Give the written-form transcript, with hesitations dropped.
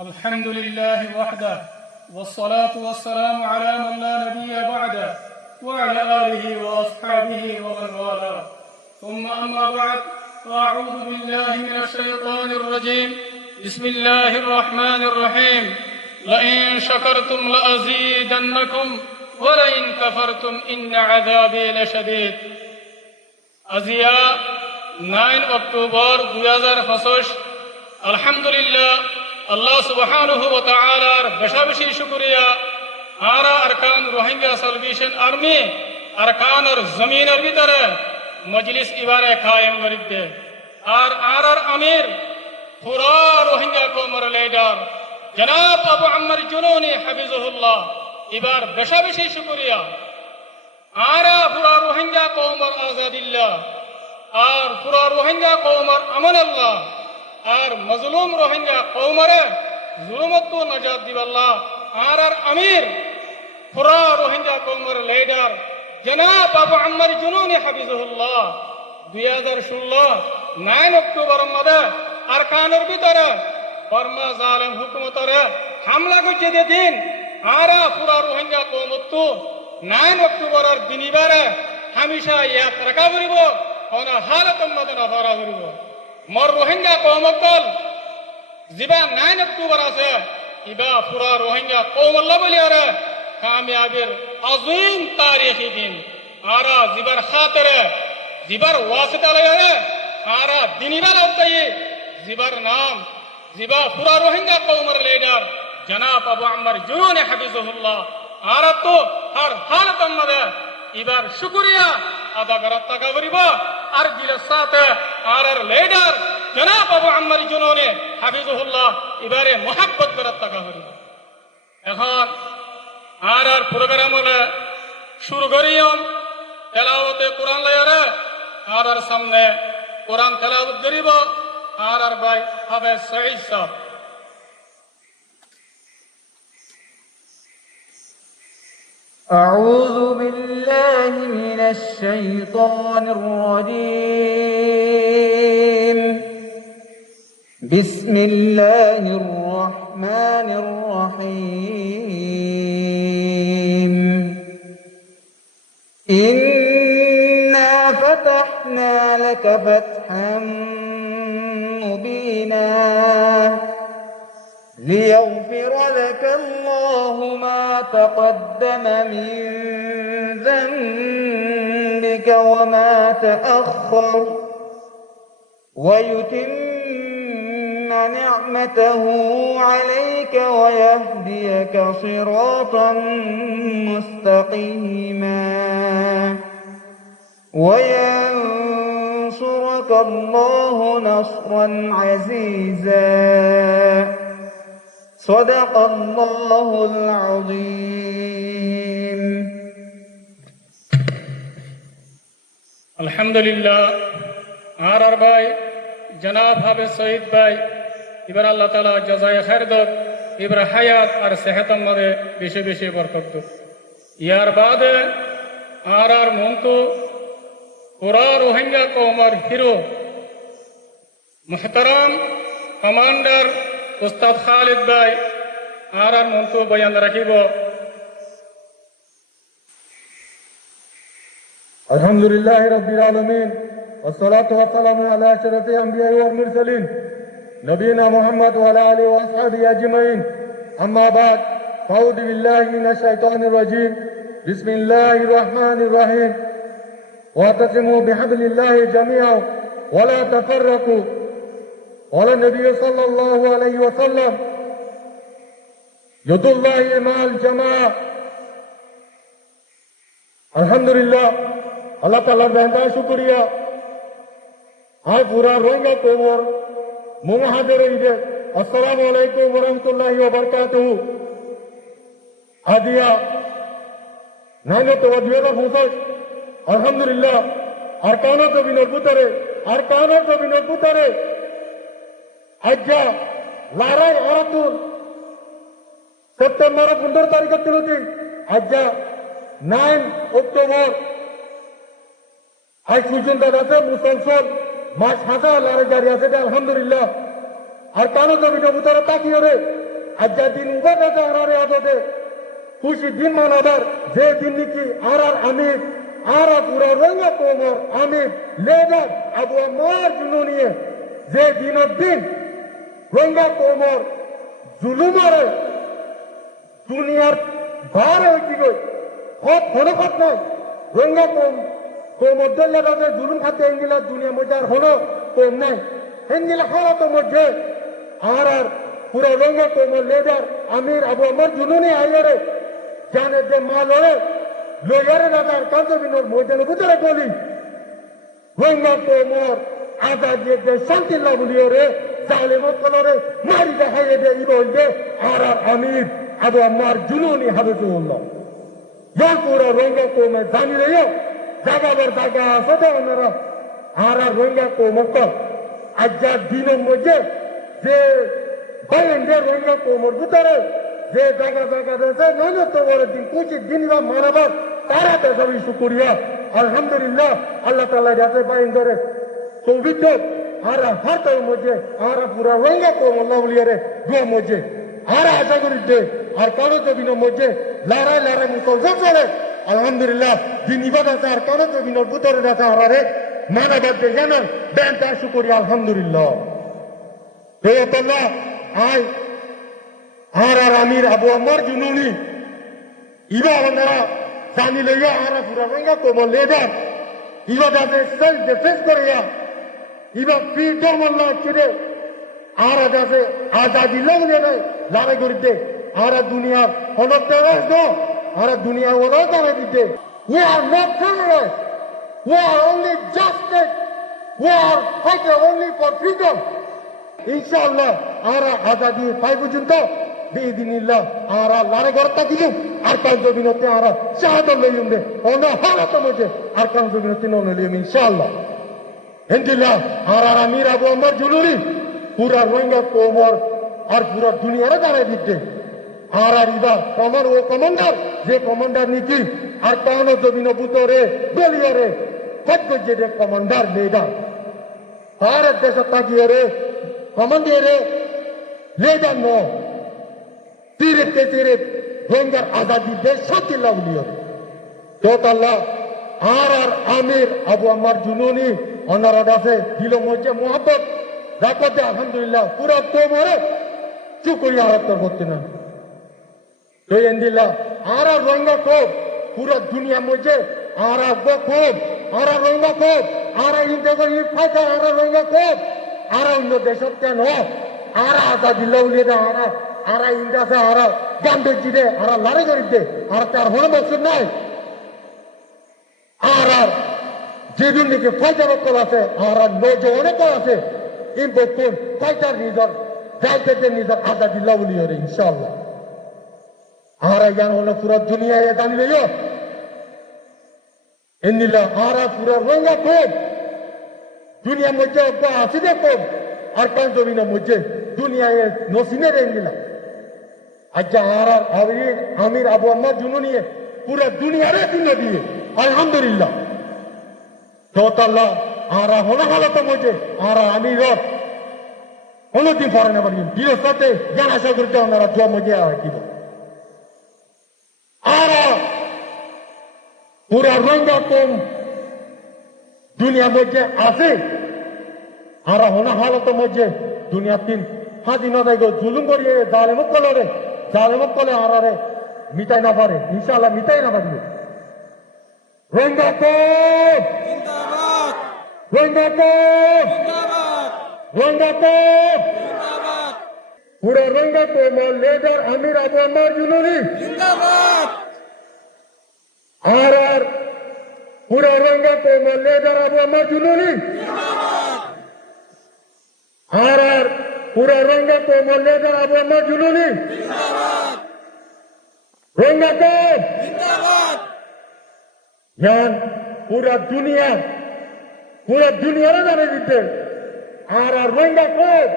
الحمد لله وحده والصلاة والسلام على من لا نبي بعده وعلى آله وأصحابه ومن والاه ثم أما بعد فأعوذ بالله من الشيطان الرجيم بسم الله الرحمن الرحيم لئن شكرتم لأزيدنكم ولئن كفرتم إن عذابي لشديد আজিয়া 9 October 2025 আলহামদুলিল্লাহ আল্লাহ সুবহানাহু ওয়া তাআলার বেশি শুকরিয়া আরা আরকান রোহিঙ্গা সালভেশন আর্মি আরকানের জমিনের ভিতরে মজলিস ইবারে কায়েম করিতে আর আমির পুরা রোহিঙ্গা কওমের লিডার জনাব আবু আম্মার জুনুনি হাফিজাহুল্লাহ এবার বেশি শুকরিয়া আরা পুরা রোহিঙ্গা কওমের আজাদিল্লাহ আর পুরা রোহিঙ্গা কওমের আমান আল্লাহ আর মজলুম রোহিঙ্গা কওমরে জুলুমত নাজাত দিবাল্লাহ আর আমির পুরা রোহিঙ্গা কওমের লিডার জনাব আবু আম্মার জুনুনি হাফিজাহুল্লাহ 2016 9 অক্টোবর মধ্যে আরকানের ভিতরে বর্মা জালেম হুকুমতরে হামলা করছে দিন আরা পুরা রোহিঙ্গা কওমত 9 অক্টোবরের দিনিবারে হামেশা ইয়াদ রাখা করিব কোন হালতের মধ্যে নজরা করিব মোর রোহিঙ্গা কওমকল জিবা 9 অক্টোবর আছে ইবা পুরা রোহিঙ্গা কওমল্লা বলিয়ারে কামিয়াবির আযীম তারিখি দিন আরা জিবার খাতিরে জিবার ওয়াসিতা লয়ে আরা দিনিবার আওতাই জিবার নাম জিবা পুরা রোহিঙ্গা কওমের লিডার জনাব আবু আম্মার জুনুনি হাফিজাহুল্লাহ আর তো হর হালতের মধ্যে এবার শুকরিয়া আদা করার টাকা করিব আর দিলের সাথে আর লিডার জনাব আবু আম্মার জুনুনি হাফিজাহুল্লাহ এবারে মোহাব্বত করার টাকা করিব এখন আর প্রোগ্রাম হলে শুরু করিয়ম তেলাওয়াতে কোরআন লয়ারে আর সামনে কোরআন তেলাওয়াত করিব আর ভাই হাফেজ সঈদ সাহেব أعوذ بالله من الشيطان الرجيم بسم الله الرحمن الرحيم إنا فتحنا لك فتحا مبينا ليغفر لك الله ما تقدم من ذنبك وما تأخر ويتم نعمته عليك ويهديك صراطا مستقيما وينصرك الله نصرا عزيزا صدق الله العظيم আলহামদুলিল্লাহ আর ভাই জনাব হাফেজ সঈদ ভাই এবার আল্লাহ তাআলা জাযায়ে খায়ের দাও এবার হায়াত আর সেহতের মধ্যে বেশি বরকত দাও ইয়ার বাদে আর মন্তু পুরা রোহিঙ্গা কওমের হিরো মুহতারাম কমান্ডার উস্তাদ খালিদ ভাই আর মন্তু বয়ান রাখিব আলহামদুলিল্লাহি রাব্বিল আলামিন والصلاه والسلام على اشرف الانبياء والمرسلين نبينا محمد وعلى اله واصحابه اجمعين اما بعد فاعوذ بالله من الشيطان الرجيم بسم الله الرحمن الرحيم واعتصموا بحبل الله جميعا ولا تفرقوا قال النبي صلى الله عليه وسلم يد الله مع الجماعة الحمد لله اللہ تعالیٰ بہندا شکریہ آج پورا روہنگا کومر منحدر عیدے السلام علیکم ورحمۃ اللہ وبرکاتہ آدیا 9 অক্টোবর 2025 আলহামদুলিল্লাহ আরকানো জমিনের ভিতরে আজ্জা লারাই অরাতুর সেপ্টেম্বর 15 তারিখ তিলতি আজ্জা 9 অক্টোবর আজ পর্যন্ত আছে মুসলসল মাস হাজার লারে জারি আছে আলহামদুলিল্লাহ আর কানো জমিনের ভিতরে তাকিয়ে রে আজ্জা দিন উবাদা আরারে আদতে খুশি দিন মানাবার যে দিন নাকি আর আমির আর পুরা রঙ্গা কোমর আমির লেদার আবু আমার জুনুনিয়ে যে দিনের দিন রঙ্গা কোমর জুলুমারে দুনিয়ার বার হয়েছি গই হত হনকত নাই রঙ্গা কোমর দল্লা রাজে জুলুম খাতে এঙ্গিলা দুনিয়া মধ্যে আর হলো কম নাই হেঙ্গিলা হলো মধ্যে আর পুরা রঙ্গা কোমর লেদার আমির আবু আমার জুনুনি আইয়ারে জানে যে মা লড়ে লইয়ারে রাজার কান্তবিনোর ময়দানে ভিতরে গলি রঙ্গা কোমর আজাদ যে শান্তি লাভলিও রে জালেমত কলরে মারি দেখাইয়ে দে ইবল দে আর আমির আবু আমার জুনুনি হাবিবুল্লাহ ইয়ার পুরা রঙ্গা কোমে জানি রে জাগাবার জায়গা আছে তো ওনারা আর রঙ্গা কোমক আজ্জা দিনের মধ্যে যে বাইন্ডের রঙ্গা কোমর ভিতরে যে জায়গা জায়গা রয়েছে নৈনতম দিন কুচিত দিন বা মানবার তারা বেসবি শুকুরিয়া আলহামদুলিল্লাহ আল্লাহ তাআলা যাতে বাইন্ডরে সৌভিত আর হাতের মধ্যে আর পুরা রঙ্গা কোমর লাভলিয়ারে দুয়া মধ্যে আর আশা করি দে আর কারো জমিনের মধ্যে লড়াই লড়াই মুসলমান চলে আলহামদুলিল্লাহ দিন ইবাদত আর কারো জমিনের ভিতরে আছে আরে মানবার যে জানান বেনটা শুকুরিয়া আলহামদুলিল্লাহ আয় আর আমির আবু আমার জুনুনি ইবা ওনারা জানি লইয়া আর পুরা রঙ্গা কোমর লেদার ইবা যাতে সেলফ ডিফেন্স করিয়া ইবা ফ্রিডম আল্লাহ ছেড়ে আর যাতে আজাদি লাগলে লড়াই করিতে আর দুনিয়ার হলক দেওয়া আর দুনিয়া ওরাও দাঁড়াই দিতে we are not terrorists we are only justice we are fighting only for freedom ইনশাআল্লাহ আর আজাদি পাই পর্যন্ত বিদিনিল্লাহ আর লড়াই করতে দিলুম আর কাল জমিনতে আর শাহাদত লইম দে অন্য হালত মধ্যে আর কাল জমিনতে নন লইম ইনশাআল্লাহ ইনশাআল্লাহ আর আমির আবু আমার জুলুরি পুরা রঙ্গা কোমর আর পুরা দুনিয়ারে দাঁড়াই দিতে আর ইবা কমার ও কমান্ডার যে কমান্ডার নাকি আর কান জমিন বুতরে দলিয়ারে সত্য যে কমান্ডার লেডার ভারত দেশ তাকিয়ে রে কমান্ডারে লেডার ন তীরে রঙ্গার আজাদি দেশ শান্তি লাভলিও তোতাল্লাহ আর আমির আবু আমার জুনুনি অনারা আছে দিল মধ্যে মোহাম্মত রাখতে আলহামদুলিল্লাহ পুরা কোমরে চুকরিয়া হত্যার করতে না আর রঙ্গা কোপ পুরো দুনিয়ার মধ্যে আর কোপ আর রঙ্গা কোপ আর ফাইটার আর রঙ্গা কোপ আর অন্য দেশের কেন আর আজাদি লাউলিয়ে দে আর ইন্দাসে আর গান্ধী দে আর লড়াই করি দে আর তার হন বছর নাই আর যেদিন নাকি ফাইটার কল আছে আর নজওয়ানে কল আছে এই বকুন ফাইটার নিজের যাইতে নিজের আজাদি লাউলিয়ে রে ইনশাআল্লাহ আর জ্ঞান হলো পুরো দুনিয়ায় জানিলে এনিলা আর পুরো রঙ্গা কোপ দুনিয়ার মধ্যে আসিদে কোপ আর কান জমিনের মধ্যে দুনিয়ায় নসিনে এনিলা আচ্ছা আর আমির আবু আমার জুনুনিয়ে পুরো দুনিয়ারে দিন দিয়ে আলহামদুলিল্লাহ তোতাল্লাহ আর হলো হালত মধ্যে আর আমির কোনদিন পরে না পারি বিরোধ সাথে জ্ঞান আশা করতে ওনারা জোয়া মধ্যে কি আর পুরা রঙ্গা কম দুনিয়ার মধ্যে আছে আর হনা হালত মধ্যে দুনিয়া তিন স্বাধীনতা জুলুম করিয়ে জালেমত কলে আর মিটাই না পারে ইনশাআল্লাহ মিটাই না পারবে রঙ্গা কম রঙ্গা কম রঙ্গা কম পুরা রঙ্গা কম লেদার আমির আবু আমার জুনুনি আর পুরা রঙ্গা কম লেদার আবু আমার জুনুনি আর পুরা রঙ্গা কম লেদার আবু আমার জুনুনি রঙ্গা কম জ্ঞান পুরা দুনিয়ারে জানে দিতে আর রঙ্গা কম